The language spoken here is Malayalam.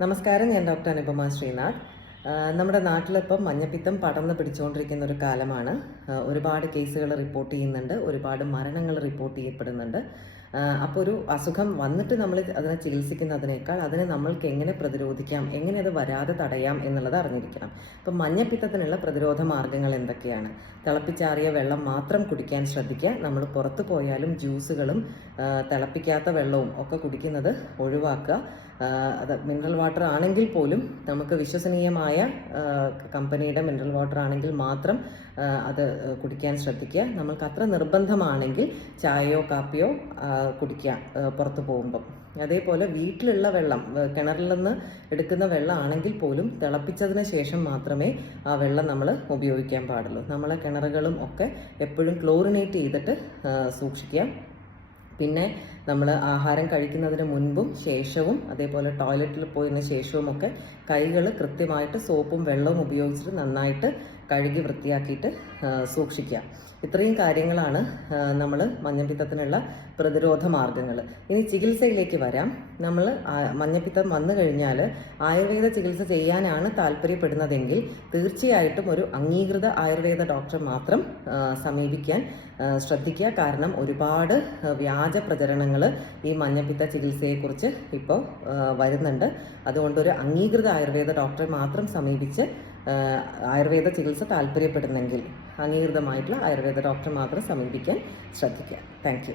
നമസ്കാരം, ഞാൻ ഡോക്ടർ അനുപമ ശ്രീനാഥ്. നമ്മുടെ നാട്ടിലിപ്പം മഞ്ഞപ്പിത്തം പടർന്ന് പിടിച്ചുകൊണ്ടിരിക്കുന്ന ഒരു കാലമാണ്. ഒരുപാട് കേസുകൾ റിപ്പോർട്ട് ചെയ്യുന്നുണ്ട്, ഒരുപാട് മരണങ്ങൾ റിപ്പോർട്ട് ചെയ്യപ്പെടുന്നുണ്ട്. അപ്പോൾ ഒരു അസുഖം വന്നിട്ട് നമ്മൾ അതിനെ ചികിത്സിക്കുന്നതിനേക്കാൾ അതിനെ നമ്മൾക്ക് എങ്ങനെ പ്രതിരോധിക്കാം, എങ്ങനെ അത് വരാതെ തടയാം എന്നുള്ളത് അറിഞ്ഞിരിക്കണം. ഇപ്പം മഞ്ഞപ്പിത്തത്തിനുള്ള പ്രതിരോധ മാർഗ്ഗങ്ങൾ എന്തൊക്കെയാണ്? തിളപ്പിച്ചാറിയ വെള്ളം മാത്രം കുടിക്കാൻ ശ്രദ്ധിക്കുക. നമ്മൾ പുറത്ത് പോയാലും ജ്യൂസുകളും തിളപ്പിക്കാത്ത വെള്ളവും ഒക്കെ കുടിക്കുന്നത് ഒഴിവാക്കുക. അത് മിനറൽ വാട്ടർ ആണെങ്കിൽ പോലും നമുക്ക് വിശ്വസനീയമായ കമ്പനിയുടെ മിനറൽ വാട്ടർ ആണെങ്കിൽ മാത്രം അത് കുടിക്കാൻ ശ്രദ്ധിക്കുക. നമ്മൾക്ക് അത്ര നിർബന്ധമാണെങ്കിൽ ചായയോ കാപ്പിയോ കുടിക്കുക പുറത്ത് പോകുമ്പം. അതേപോലെ വീട്ടിലുള്ള വെള്ളം, കിണറിൽ നിന്ന് എടുക്കുന്ന വെള്ളം ആണെങ്കിൽ പോലും തിളപ്പിച്ചതിന് ശേഷം മാത്രമേ ആ വെള്ളം നമ്മൾ ഉപയോഗിക്കാൻ പാടുള്ളൂ. നമ്മളെ കിണറുകളും ഒക്കെ എപ്പോഴും ക്ലോറിനേറ്റ് ചെയ്തിട്ട് സൂക്ഷിക്കുക. പിന്നെ നമ്മൾ ആഹാരം കഴിക്കുന്നതിന് മുൻപും ശേഷവും അതേപോലെ ടോയ്ലറ്റിൽ പോയതിന് ശേഷവും ഒക്കെ കൈകൾ കൃത്യമായിട്ട് സോപ്പും വെള്ളവും ഉപയോഗിച്ചിട്ട് നന്നായിട്ട് കഴുകി വൃത്തിയാക്കിയിട്ട് സൂക്ഷിക്കുക. ഇത്രയും കാര്യങ്ങളാണ് നമ്മൾ മഞ്ഞപ്പിത്തത്തിനുള്ള പ്രതിരോധ മാർഗങ്ങൾ. ഇനി ചികിത്സയിലേക്ക് വരാം. നമ്മൾ മഞ്ഞപ്പിത്തം വന്നു കഴിഞ്ഞാൽ ആയുർവേദ ചികിത്സ ചെയ്യാനാണ് താല്പര്യപ്പെടുന്നതെങ്കിൽ തീർച്ചയായിട്ടും ഒരു അംഗീകൃത ആയുർവേദ ഡോക്ടറെ മാത്രം സമീപിക്കാൻ ശ്രദ്ധിക്കുക. കാരണം ഒരുപാട് വ്യാജ പ്രചരണങ്ങൾ ഈ മഞ്ഞപ്പിത്ത ചികിത്സയെക്കുറിച്ച് ഇപ്പോൾ വരുന്നുണ്ട്. അതുകൊണ്ട് ഒരു അംഗീകൃത ആയുർവേദ ഡോക്ടറെ മാത്രം സമീപിച്ച് ആയുർവേദ ചികിത്സ താല്പര്യപ്പെടുന്നെങ്കിൽ അംഗീകൃതമായിട്ടുള്ള ആയുർവേദ ഡോക്ടറെ മാത്രം സമീപിക്കാൻ ശ്രദ്ധിക്കുക. Thank you.